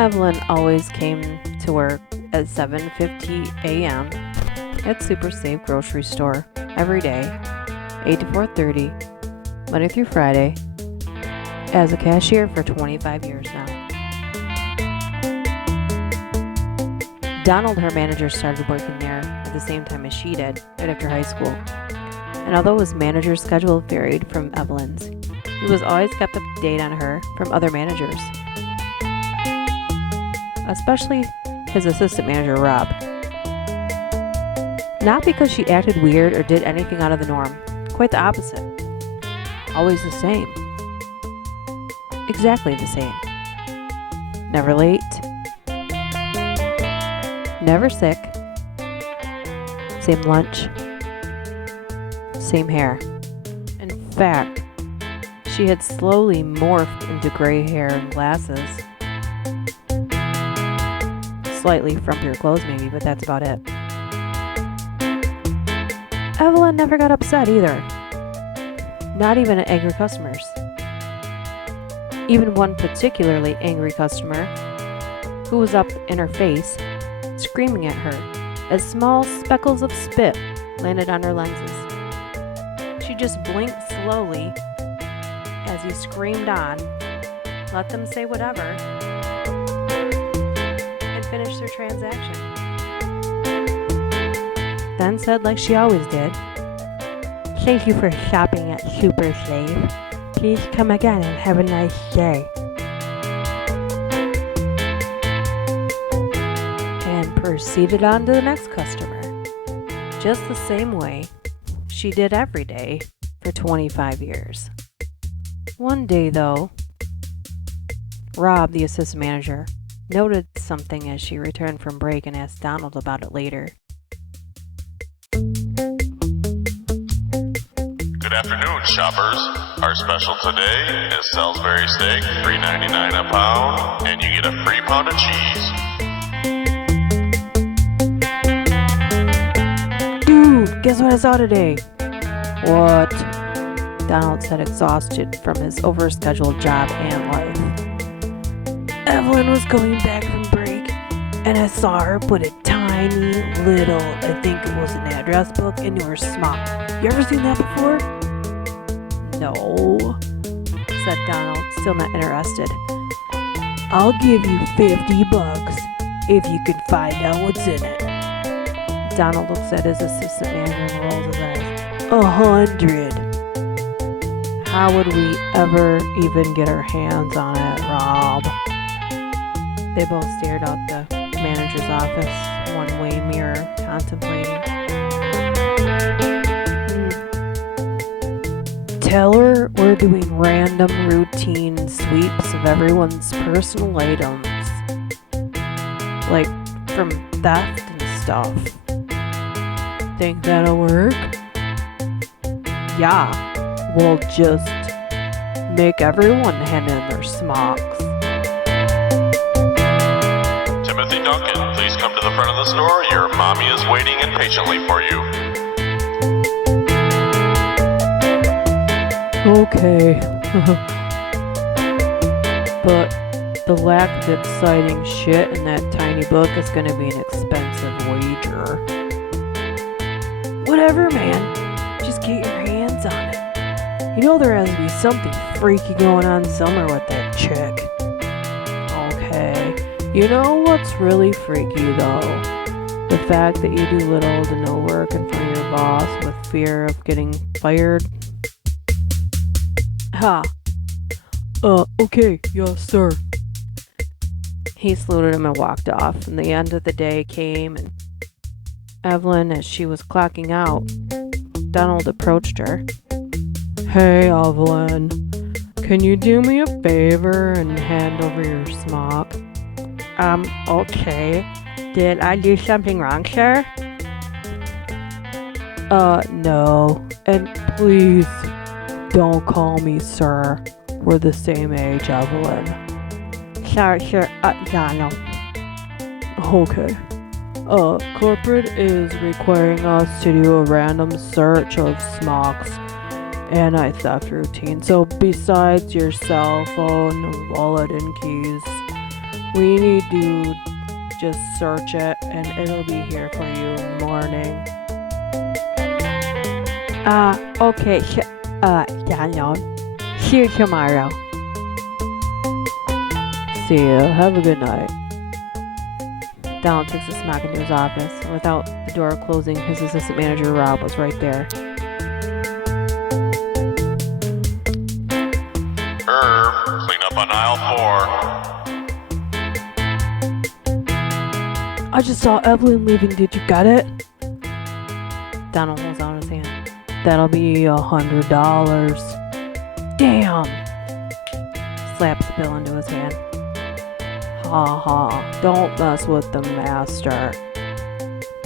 Evelyn always came to work at 7:50 a.m. at Super Safe Grocery Store every day, 8 to 4:30, Monday through Friday, as a cashier for 25 years now. Donald, her manager, started working there at the same time as she did, right after high school. And although his manager's schedule varied from Evelyn's, he was always kept up to date on her from other managers, especially his assistant manager, Rob. Not because she acted weird or did anything out of the norm, quite the opposite. Always the same. Exactly the same. Never late. Never sick. Same lunch. Same hair. In fact, she had slowly morphed into gray hair and glasses. Slightly frumpier clothes maybe, but that's about it. Evelyn never got upset either. Not even at angry customers. Even one particularly angry customer who was up in her face, screaming at her as small speckles of spit landed on her lenses. She just blinked slowly as he screamed on, let them say whatever, and finished their transaction. Then said, like she always did, "Thank you for shopping at Super Safe. Please come again and have a nice day." And proceeded on to the next customer, just the same way she did every day for 25 years. One day, though, Rob, the assistant manager, noted something as she returned from break and asked Donald about it later. Good afternoon, shoppers. Our special today is Salisbury steak, $3.99 a pound, and you get a free pound of cheese. "Dude, guess what I saw today?" "What?" Donald said, exhausted from his overscheduled job and life. "Evelyn was going back from break, and I saw her put a tiny little, I think it was an address book, into her smock. You ever seen that before?" "No," said Donald, still not interested. "I'll give you $50 if you can find out what's in it." Donald looks at his assistant manager and rolls his eyes. 100. "How would we ever even get our hands on it, Rob?" They both stared out the manager's office, one-way mirror, contemplating. "Tell her we're doing random routine sweeps of everyone's personal items, like from theft and stuff." "Think that'll work?" "Yeah, we'll just make everyone hand in their smocks." Timothy Duncan, please come to the front of the store. Your mommy is waiting impatiently for you. "Okay." "But the lack of exciting shit in that tiny book is gonna be an expensive wager." "Whatever, man. Just get your hands on it. You know there has to be something freaky going on somewhere with that chick." "Okay. You know what's really freaky, though? The fact that you do little to no work in front of your boss with fear of getting fired." "Ha. Okay, yes, sir." He saluted him and walked off, and the end of the day came, and Evelyn, as she was clocking out, Donald approached her. "Hey, Evelyn, can you do me a favor and hand over your smock?" Okay. Did I do something wrong, sir?" No. And please don't call me sir. We're the same age, Evelyn." "Sorry, sir. Yeah, no." "Okay. Corporate is requiring us to do a random search of smocks anti-theft routine. So besides your cell phone, wallet, and keys, We need to just search it and it'll be here for you in the morning. Okay. Daniel. See you tomorrow. See you. Have a good night. Donald takes a smack into his office, and without the door closing, his assistant manager Rob was right there. Irv, clean up on aisle 4. I just saw Evelyn leaving. Did you get it? Donald holds out his hand. That'll be $100. Damn! Slaps the bill into his hand. Ha ha, don't mess with the master.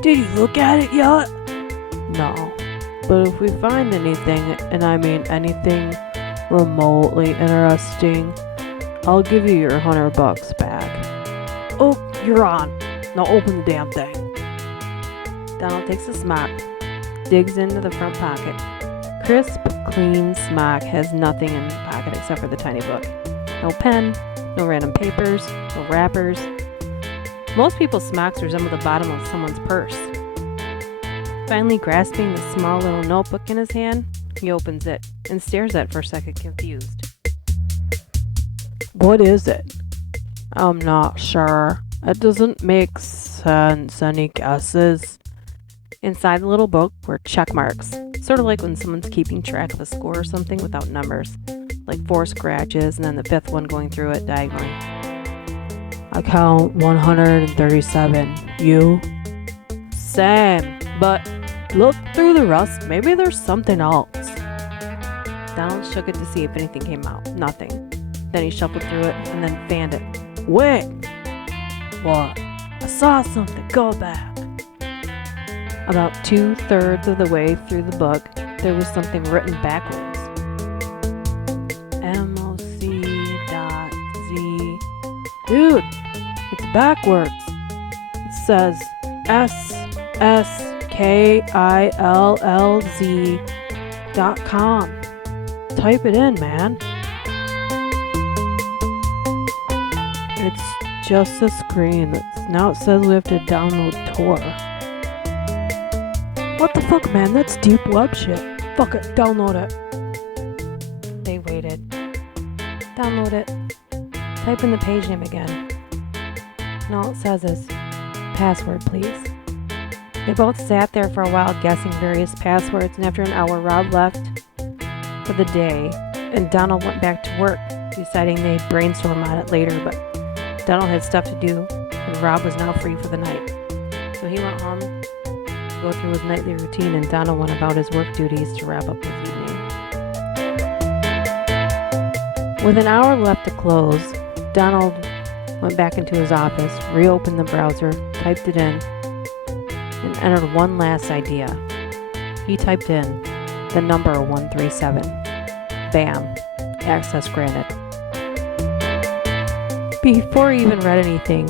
Did you look at it yet? No. But if we find anything, and I mean anything remotely interesting, I'll give you your $100 back. Oh, you're on. Now open the damn thing. Donald takes a smack, digs into the front pocket. Crisp, clean smack has nothing in the pocket except for the tiny book. No pen, no random papers, no wrappers. Most people's smacks resemble the bottom of someone's purse. Finally grasping the small little notebook in his hand, he opens it and stares at it for a second, confused. What is it? I'm not sure. It doesn't make sense. Any guesses? Inside the little book were check marks, sort of like when someone's keeping track of a score or something without numbers, like 4 scratches and then the 5th one going through it diagonally. I count 137. You? Same, but look through the rest. Maybe there's something else. Donald shook it to see if anything came out. Nothing. Then he shuffled through it and then fanned it. Wait! What? I saw something. Go back. About 2/3 of the way through the book, there was something written backwards. MOC.Z. Dude, it's backwards. It says SSKILLZ.com. Type it in, man. It's just a screen. Now it says we have to download Tor. What the fuck, man? That's deep web shit. Fuck it, download it. They waited. Download it. Type in the page name again. And all it says is, password, please. They both sat there for a while guessing various passwords, and after an hour, Rob left for the day, and Donald went back to work, deciding they'd brainstorm on it later, but Donald had stuff to do, and Rob was now free for the night. So he went home to go through his nightly routine, and Donald went about his work duties to wrap up his evening. With an hour left to close, Donald went back into his office, reopened the browser, typed it in, and entered one last idea. He typed in the number 137. Bam. Access granted. Before he even read anything,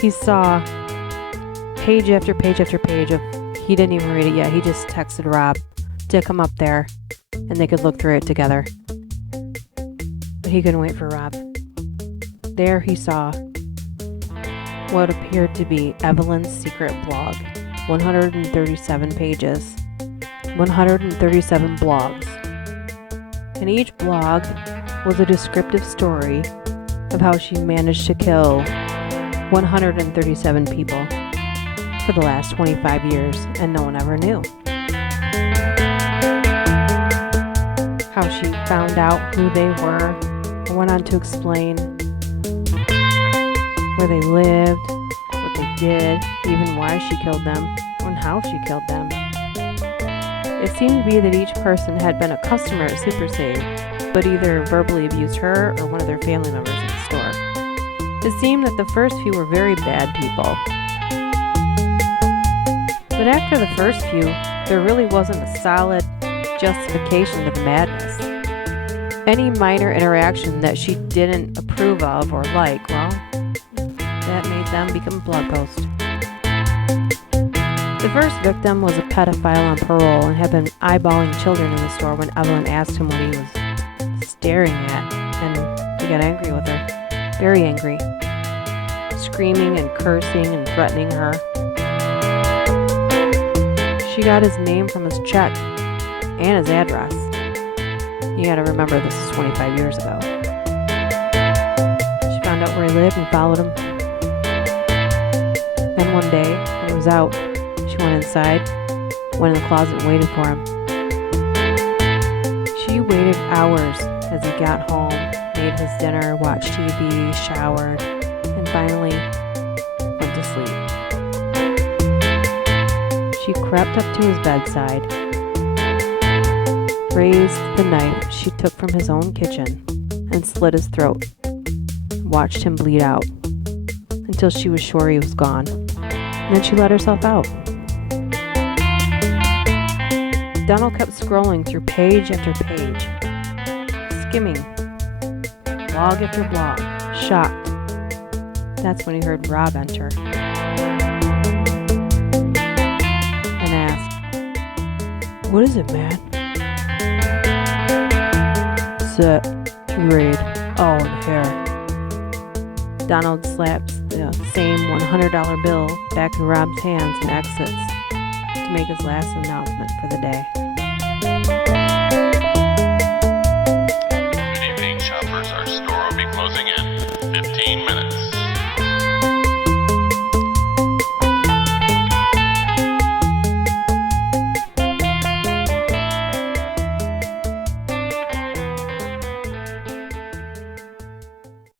he saw page after page after page of, he didn't even read it yet, he just texted Rob to come up there and they could look through it together. But he couldn't wait for Rob. There he saw what appeared to be Evelyn's secret blog. 137 pages. 137 blogs. And each blog was a descriptive story of how she managed to kill 137 people for the last 25 years, and no one ever knew. How she found out who they were, and went on to explain where they lived, what they did, even why she killed them, and how she killed them. It seemed to be that each person had been a customer at Super Save, but either verbally abused her or one of their family members in the store. It seemed that the first few were very bad people. But after the first few, there really wasn't a solid justification to the madness. Any minor interaction that she didn't approve of or like, well, that made them become a blog post. The first victim was a pedophile on parole and had been eyeballing children in the store when Evelyn asked him what he was staring at, and he got angry with her. very angry, screaming and cursing and threatening her. She got his name from his check and his address. You gotta remember this is 25 years ago. She found out where he lived and followed him. Then one day, when he was out, she went inside, went in the closet and waited for him. She waited hours as he got home, made his dinner, watched TV, showered, and finally went to sleep. She crept up to his bedside, raised the knife she took from his own kitchen, and slit his throat, watched him bleed out until she was sure he was gone. And then she let herself out. Donald kept scrolling through page after page, skimming, blog after blog, shocked. That's when he heard Rob enter and asked, "What is it, man?" "Sit, read, oh, and here." Donald slaps the same $100 bill back in Rob's hands and exits to make his last announcement for the day.